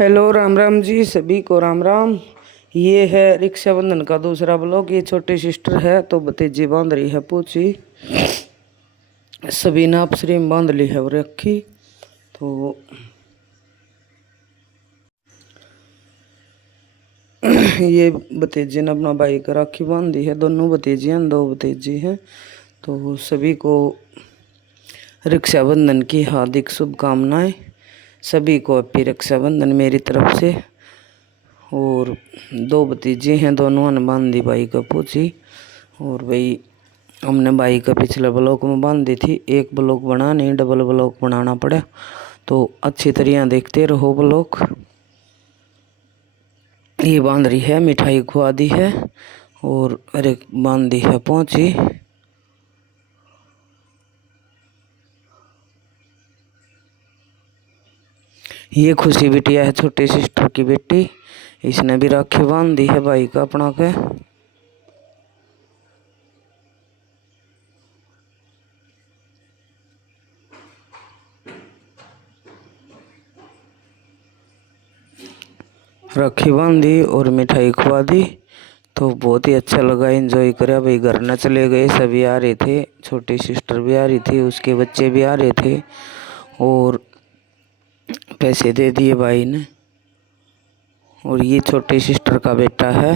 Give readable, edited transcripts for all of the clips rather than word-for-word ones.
Hello Ram Ram ji, सभी को राम राम। ये है रक्षाबंधन का दूसरा ब्लॉग। ये छोटी सिस्टर है तो भतीजी बांध रही है पूछी। सभी ने अपसरी में बांध ली है वो रखी। तो ये भतीजी ने अपना भाई का राखी बांध दी है। दोनों भतीजी हैं, दो भतीजी हैं। तो सभी को रक्षाबंधन की हार्दिक शुभकामनाएं। सभी को हैप्पी रक्षाबंधन मेरी तरफ से। और दो भतीजे हैं, दोनों ने बांध दी भाई का पूछी। और भाई हमने भाई का पिछले ब्लॉक में बांध दी थी। एक ब्लॉक बना नहीं, डबल ब्लॉक बनाना पड़ा। तो अच्छी तरह देखते रहो ब्लॉक। ये बांध रही है, मिठाई खुआ दी है और अरे बांध दी है पहुंची। ये खुशी बिटिया है, छोटी सिस्टर की बेटी। इसने भी राखी बांध दी है भाई का अपना के। राखी बांध दी और मिठाई खुआ दी। तो बहुत ही अच्छा लगा, एंजॉय करा भाई। घर न चले गए, सभी आ रहे थे। छोटी सिस्टर भी आ रही थी, उसके बच्चे भी आ रहे थे। और पैसे दे दिए भाई ने। और ये छोटी सिस्टर का बेटा है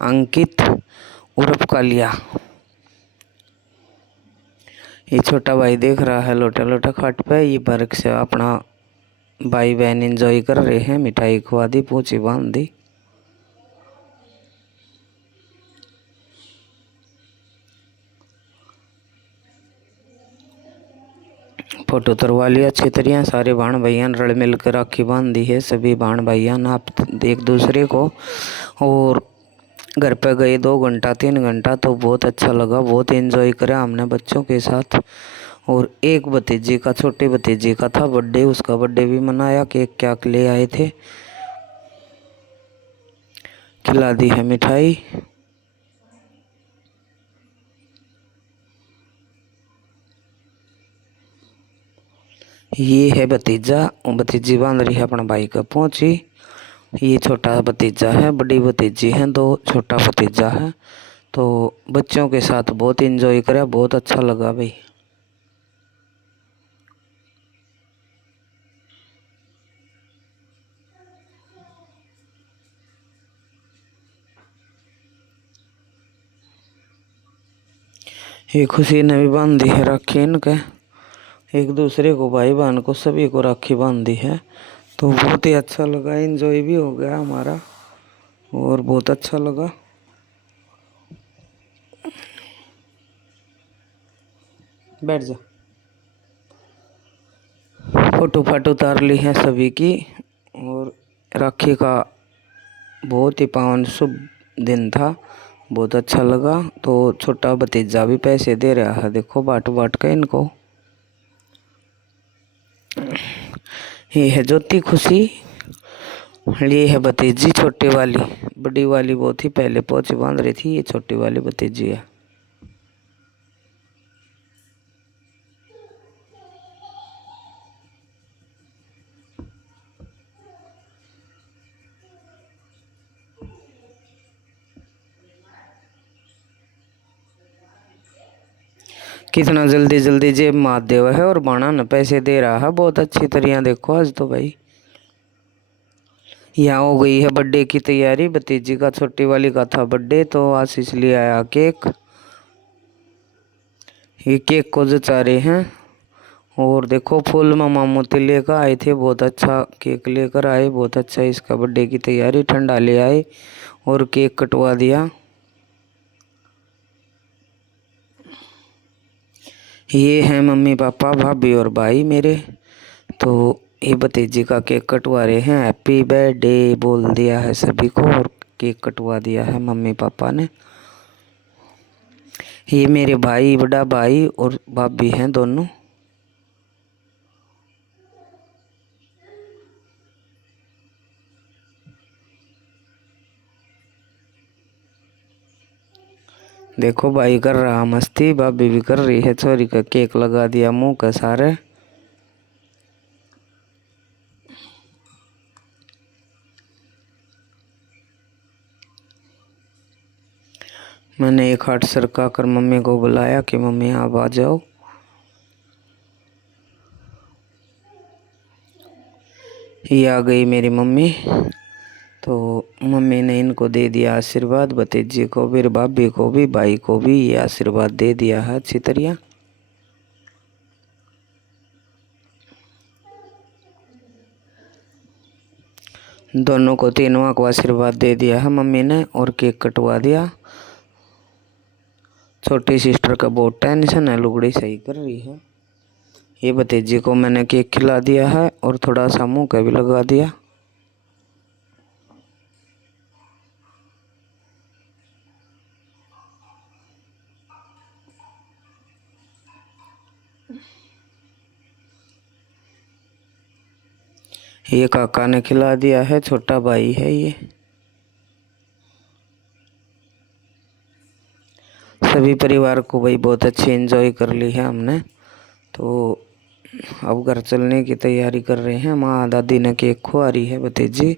अंकित उर्फ कालिया। ये छोटा भाई देख रहा है लोटा लोटा खाट पे। ये बर्क से अपना भाई बहन एंजॉय कर रहे हैं। मिठाई खुआ दी, पूंछी बांध दी। फोटो उतरवा लिया अच्छी तरह। सारे भाण भैया रल मिल कर राखी बांध दी है। सभी भाण भैया ना एक दूसरे को। और घर पे गए 2 घंटा 3 घंटा तो बहुत अच्छा लगा। बहुत एंजॉय करा हमने बच्चों के साथ। और एक भतीजी का, छोटे भतीजी का था बर्थडे, उसका बर्थडे भी मनाया। केक क्या ले आए थे, खिला दी है मिठाई। ये है भतीजा, भतीजी बांध रही है अपना भाई का पहुंची। ये छोटा भतीजा है, बड़ी भतीजी है, 2 छोटा भतीजा है। तो बच्चों के साथ बहुत एंजॉय करा, बहुत अच्छा लगा भाई। ये खुशी ने भी बांध दी है राखी इनके। एक दूसरे को, भाई बहन को, सभी को राखी बांध दी है। तो बहुत ही अच्छा लगा, एंजॉय भी हो गया हमारा और बहुत अच्छा लगा। बैठ जा। फोटो फाटो उतार ली है सभी की। और राखी का बहुत ही पावन शुभ दिन था, बहुत अच्छा लगा। तो छोटा भतीजा भी पैसे दे रहा है, देखो बाट बाट के इनको। ये है ज्योति खुशी। ये है भतीजी छोटी वाली। बड़ी वाली बहुत ही पहले पहुंच बांध रही थी, ये छोटी वाली भतीजी है। कितना जल्दी जल्दी जेब मार देवा है और बाणा न पैसे दे रहा है बहुत अच्छी तरह। देखो आज तो भाई यहाँ हो गई है बर्थडे की तैयारी। भतीजी का, छोटी वाली का था बर्थडे तो आशीष ले आया केक। ये केक को जचा रहे हैं। और देखो फूल मामा मोती लेकर आए थे, बहुत अच्छा केक लेकर आए, बहुत अच्छा इसका बर्थडे की तैयारी। ठंडा ले आए और केक कटवा दिया। ये हैं मम्मी पापा, भाभी और भाई मेरे। तो ये भतीजी का केक कटवा रहे हैं। हैप्पी बर्थडे बोल दिया है सभी को और केक कटवा दिया है मम्मी पापा ने। ये मेरे भाई, बड़ा भाई और भाभी हैं दोनों। देखो भाई कर रहा मस्ती, भाभी भी कर रही है। छोरी का केक लगा दिया मुंह के सारे। मैंने एक हाथ सरका कर मम्मी को बुलाया कि मम्मी आप आ जाओ। ये आ गई मेरी मम्मी। तो मम्मी ने इनको दे दिया आशीर्वाद, भतीजी को भी, भाभी को भी, भाई को भी ये आशीर्वाद दे दिया है अच्छी तरह। दोनों को तीनों को आशीर्वाद दे दिया है मम्मी ने और केक कटवा दिया। छोटी सिस्टर का बहुत टेंशन है, लुगड़ी सही कर रही है। ये भतीजी को मैंने केक खिला दिया है और थोड़ा सा मुँह का भी लगा दिया। ये काका ने खिला दिया है, छोटा भाई है ये। सभी परिवार को भाई बहुत अच्छी एंजॉय कर ली है हमने। तो अब घर चलने की तैयारी कर रहे हैं। माँ दादी ने केक खुआ रही है भतीजी,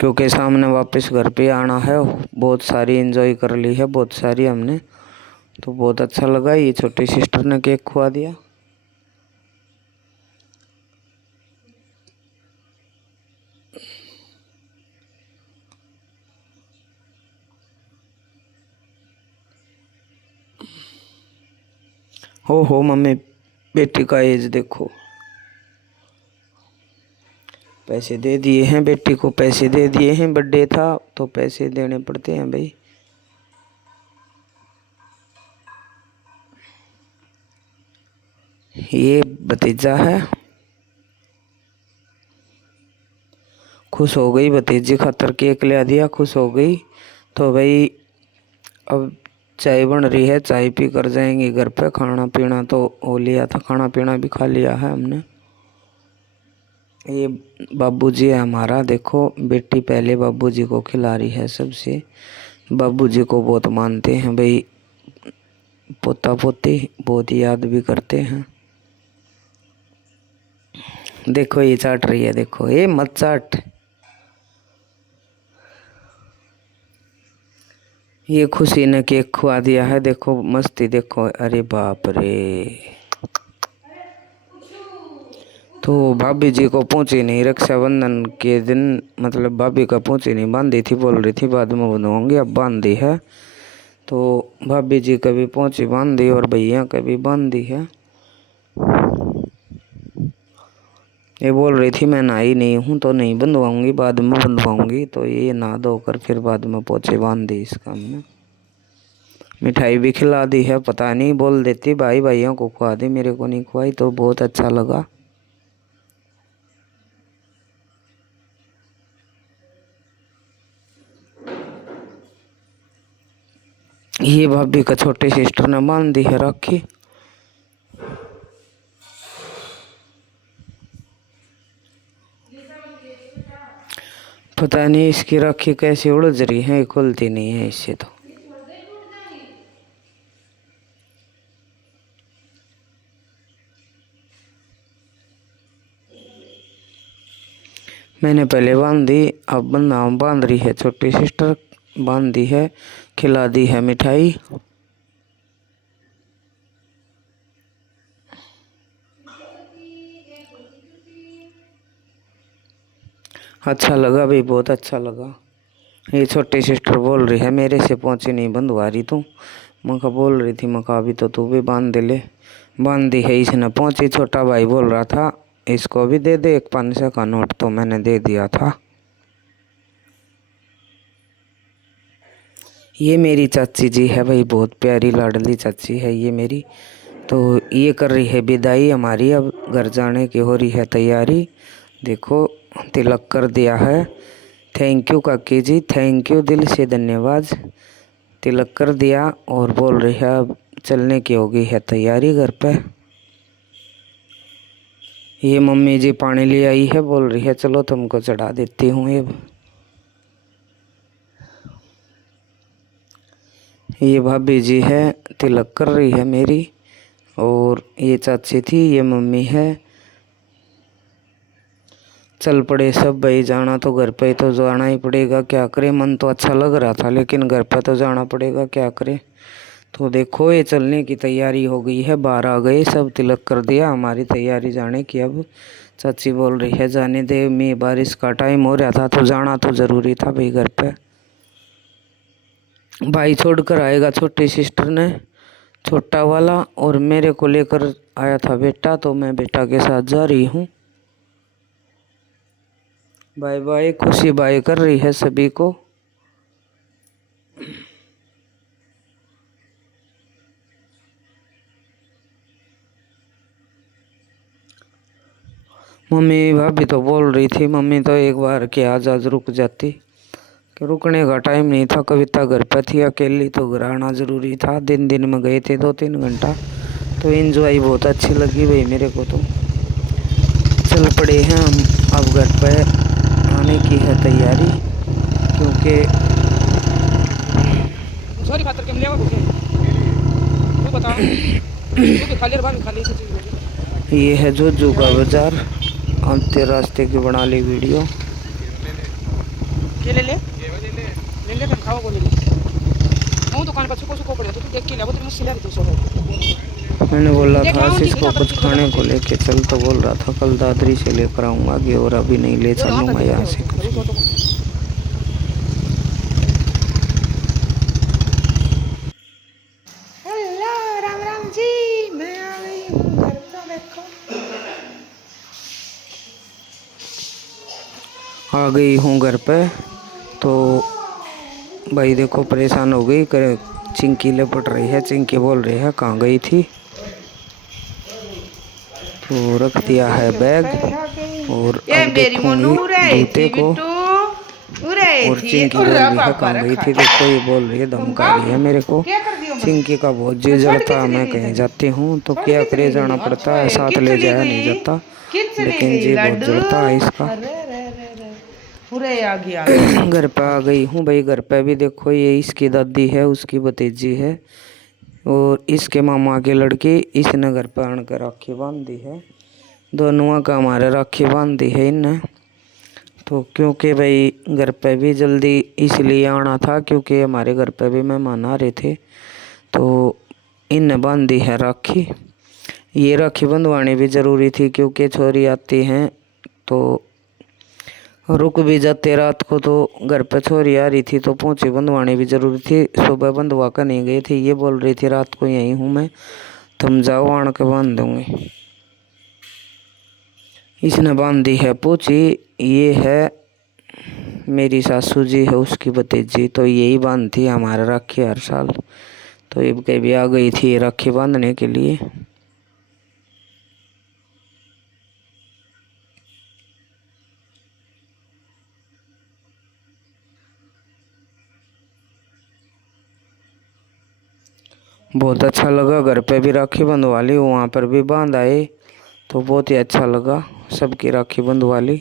क्योंकि सामने वापस घर पे आना है। बहुत सारी एंजॉय कर ली है, बहुत सारी हमने, तो बहुत अच्छा लगा। ये छोटी सिस्टर ने केक खुआ दिया। हो मम्मी, बेटी का एज देखो। पैसे दे दिए हैं बेटी को, पैसे दे दिए हैं, बर्थडे था तो पैसे देने पड़ते हैं भाई। ये भतीजा है, खुश हो गई भतीजी खातर केक ले दिया, खुश हो गई। तो भाई अब चाय बन रही है, चाय पी कर जाएंगे घर पे। खाना पीना तो हो लिया था, खाना पीना भी खा लिया है हमने। ये बाबूजी है हमारा, देखो बेटी पहले बाबूजी को खिला रही है सबसे। बाबूजी को बहुत मानते हैं भाई, पोता पोती बहुत याद भी करते हैं। देखो ये चाट रही है, देखो ये मत चाट। ये खुशी ने केक खुआ दिया है, देखो मस्ती देखो, अरे बाप रे। तो भाभी जी को पहुंची नहीं, रक्षाबंधन के दिन मतलब भाभी का पहुंची नहीं, बांधी थी, बोल रही थी बाद में बनवाऊंगी, अब बांधी है। तो भाभी जी कभी पहुंची बांधी और भैया कभी बांधी है। ये बोल रही थी मैं नहाई नहीं हूँ तो नहीं बंधवाऊंगी, बाद में बंधवाऊंगी। तो ये नहा धोकर फिर बाद में पोछे बांध दी इस काम में। मिठाई भी खिला दी है, पता नहीं बोल देती भाई भाइयों को खुआ दी, मेरे को नहीं खुआई, तो बहुत अच्छा लगा। ये भाभी का छोटे सिस्टर ने बांध दी है राखी। पता नहीं इसकी राखी कैसे उलझ रही है, खुलती नहीं है इससे। तो मैंने पहले बांध दी, अब बांध रही है छोटी सिस्टर, बांध दी है, खिला दी है मिठाई। अच्छा लगा भाई, बहुत अच्छा लगा। ये छोटी सिस्टर बोल रही है मेरे से पहुँची नहीं बंधवा रही तू। मका बोल रही थी, मका अभी तो तू भी बांध दे ले। बांध दी है इसने पहुँची। छोटा भाई बोल रहा था इसको भी दे दे एक 500 का नोट, तो मैंने दे दिया था। ये मेरी चाची जी है भाई, बहुत प्यारी लाडली चाची है ये मेरी। तो ये कर रही है विदाई हमारी, अब घर जाने की हो रही है तैयारी। देखो तिलक कर दिया है। थैंक यू काकी जी, थैंक यू, दिल से धन्यवाद। तिलक कर दिया और बोल रही है अब चलने की हो गई है तैयारी घर पे। ये मम्मी जी पानी ले आई है, बोल रही है चलो तुमको चढ़ा देती हूँ। ये भाभी जी है, तिलक कर रही है मेरी। और ये चाची थी, ये मम्मी है। चल पड़े सब भाई। जाना तो घर पे तो जाना ही पड़ेगा, क्या करे। मन तो अच्छा लग रहा था लेकिन घर पे तो जाना पड़ेगा, क्या करे। तो देखो ये चलने की तैयारी हो गई है, बाहर आ गए सब, तिलक कर दिया हमारी तैयारी जाने की। अब चाची बोल रही है जाने दे, मैं बारिश का टाइम हो रहा था तो जाना तो ज़रूरी था भाई घर पे। भाई छोड़ कर आएगा छोटी सिस्टर ने, छोटा वाला, और मेरे को लेकर आया था बेटा, तो मैं बेटा के साथ जा रही हूँ। बाय बाय, खुशी बाय कर रही है सभी को। मम्मी भाभी तो बोल रही थी, मम्मी तो एक बार के आज रुक जाती, कि रुकने का टाइम नहीं था। कविता घर पर थी अकेली तो घर आना ज़रूरी था। दिन में गए थे 2-3 घंटा, तो एंजॉय बहुत अच्छी लगी भाई मेरे को। तो चल पड़े हैं हम अब घर पर आने की है तैयारी, क्योंकि ये है जोजू का बाजार। अंते रास्ते की बना ली वीडियो। ले ले ले ले ले खाओ को ले ले। वो दुकान पर सुको पड़े तो देख के ले, वो तेरे मुझसे ले रही तो मैंने बोला था इसको कुछ खाने को लेके चल, तो बोल रहा था कल दादरी से लेकर आऊँगा आगे, और अभी नहीं ले चलूँगा यहाँ से कुछ। हेलो राम राम जी, मैं आ गई हूँ घर पर। देखो आ गई हूँ घर पे। तो भाई देखो परेशान हो गई, चिंकी लपट रही है। चिंकी बोल रही है कहाँ गई थी, तो रख दिया है बैग, और अब देखूंगी जूते को। और चिंकी बोल रही है कहाँ गई थी, देखो ये बोल रही है, धमका रही है मेरे को। चिंकी का बहुत जी जड़ता, मैं कहीं जाती हूँ तो क्या करे, जाना पड़ता है, साथ ले जाया नहीं जाता, लेकिन जी बहुत जड़ता है इसका। घर पे आ गई हूँ भाई। घर पे भी देखो ये इसकी दादी है, उसकी भतीजी है, और इसके मामा के लड़की, इसने घर पे आन कर राखी बांध दी है। दोनों का हमारे राखी बांध दी है इनने। तो क्योंकि भाई घर पे भी जल्दी इसलिए आना था क्योंकि हमारे घर पे भी मेहमान आ रहे थे, तो इनने बांध दी है राखी। ये राखी बंधवानी भी ज़रूरी थी क्योंकि छोरी आती हैं तो रुक भी जाते रात को, तो घर पे छोरी आ रही थी तो पहुँची बंधवानी भी ज़रूरी थी। सुबह बंधवा कर नहीं गई थी, ये बोल रही थी रात को यहीं हूँ मैं, तुम जाओ आन के बांध दूँगी। इसने बांध दी है पूछी। ये है मेरी सासू जी है, उसकी भतीजी, तो यही बांधती है हमारा राखी हर साल। तो ये कभी आ गई थी राखी बांधने के लिए। बहुत अच्छा लगा, घर पे भी राखी बंधवा ली, वहाँ पर भी बांध आए, तो बहुत ही अच्छा लगा, सबकी राखी बंधवा ली।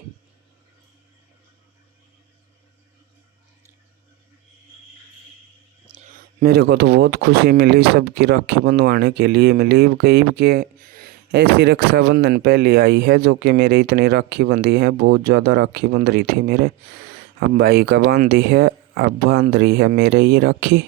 मेरे को तो बहुत खुशी मिली, सबकी राखी बंधवाने के लिए मिली। कई के ऐसी रक्षाबंधन पहले आई है जो कि मेरे इतनी राखी बंधी है, बहुत ज़्यादा राखी बंध रही थी मेरे। अब भाई का बांधी है, अब बांध रही है मेरे ये राखी।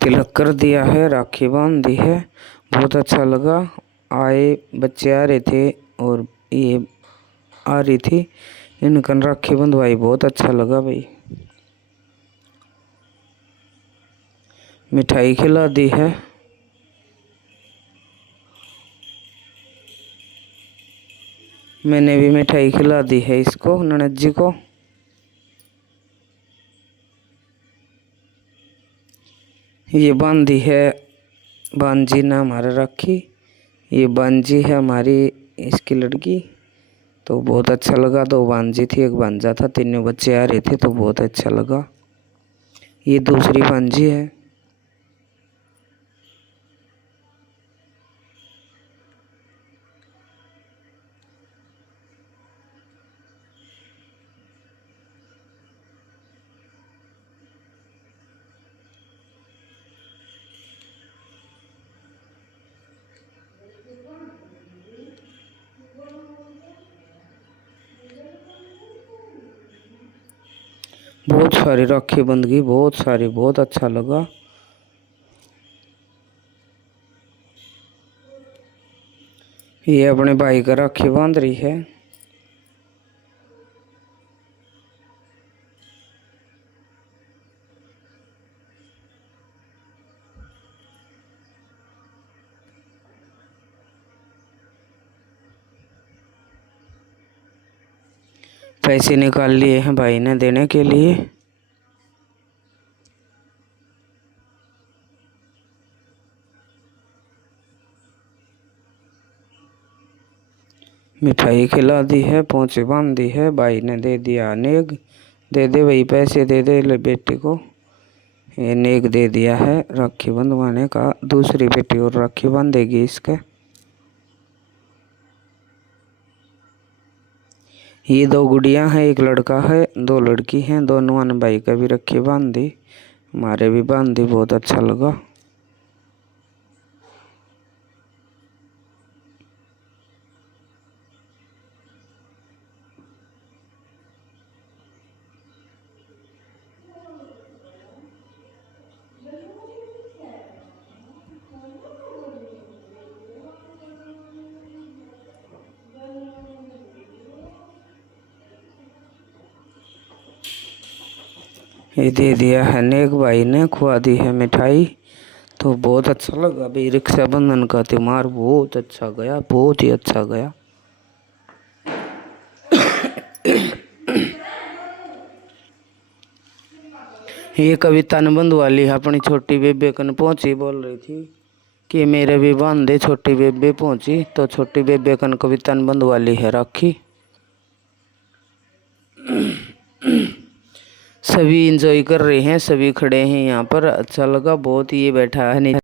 तिलक कर दिया है, राखी बांध दी है, बहुत अच्छा लगा। आए बच्चे आ रहे थे और ये आ रही थी, इनकन राखी बंधवाई, बहुत अच्छा लगा भाई। मिठाई खिला दी है। मैंने भी मिठाई खिला दी है इसको, ननद जी को। ये बांधी है बांजी ने हमारा राखी, ये बांजी है हमारी इसकी लड़की। तो बहुत अच्छा लगा, 2 बांजी थी, 1 भांजा था, तीनों बच्चे आ रहे थे तो बहुत अच्छा लगा। ये दूसरी बांजी है। बहुत सारी राखी बंध गई, बहुत सारी, बहुत अच्छा लगा। ये अपने भाई का राखी बांध रही है। पैसे निकाल लिए हैं भाई ने देने के लिए। मिठाई खिला दी है, पहुँचे बांध दी है, भाई ने दे दिया नेग। दे दे भाई, पैसे दे दे ले बेटी को। ये नेग दे दिया है राखी बंधवाने का। दूसरी बेटी और राखी बांधेगी इसके। ये 2 गुड़ियाँ हैं, एक लड़का है, 2 लड़की हैं। दोनों ने भाई का भी राखी बांध दी, हमारे भी बांध दी, बहुत अच्छा लगा। ये दे दिया है नेक भाई ने, खुआ दी है मिठाई। तो बहुत अच्छा लगा भाई, रक्षाबंधन का त्योहार बहुत अच्छा गया, बहुत ही अच्छा गया। ये कविता ने बंधवाली है अपनी छोटी बेबे कन पहुंची, बोल रही थी कि मेरे भी बांध दे। छोटी बेबे पहुंची तो छोटी बेबे कन कविता ने बंधवाली है राखी। सभी एंजॉय कर रहे हैं, सभी खड़े हैं यहाँ पर, अच्छा लगा बहुत। ये बैठा है नहीं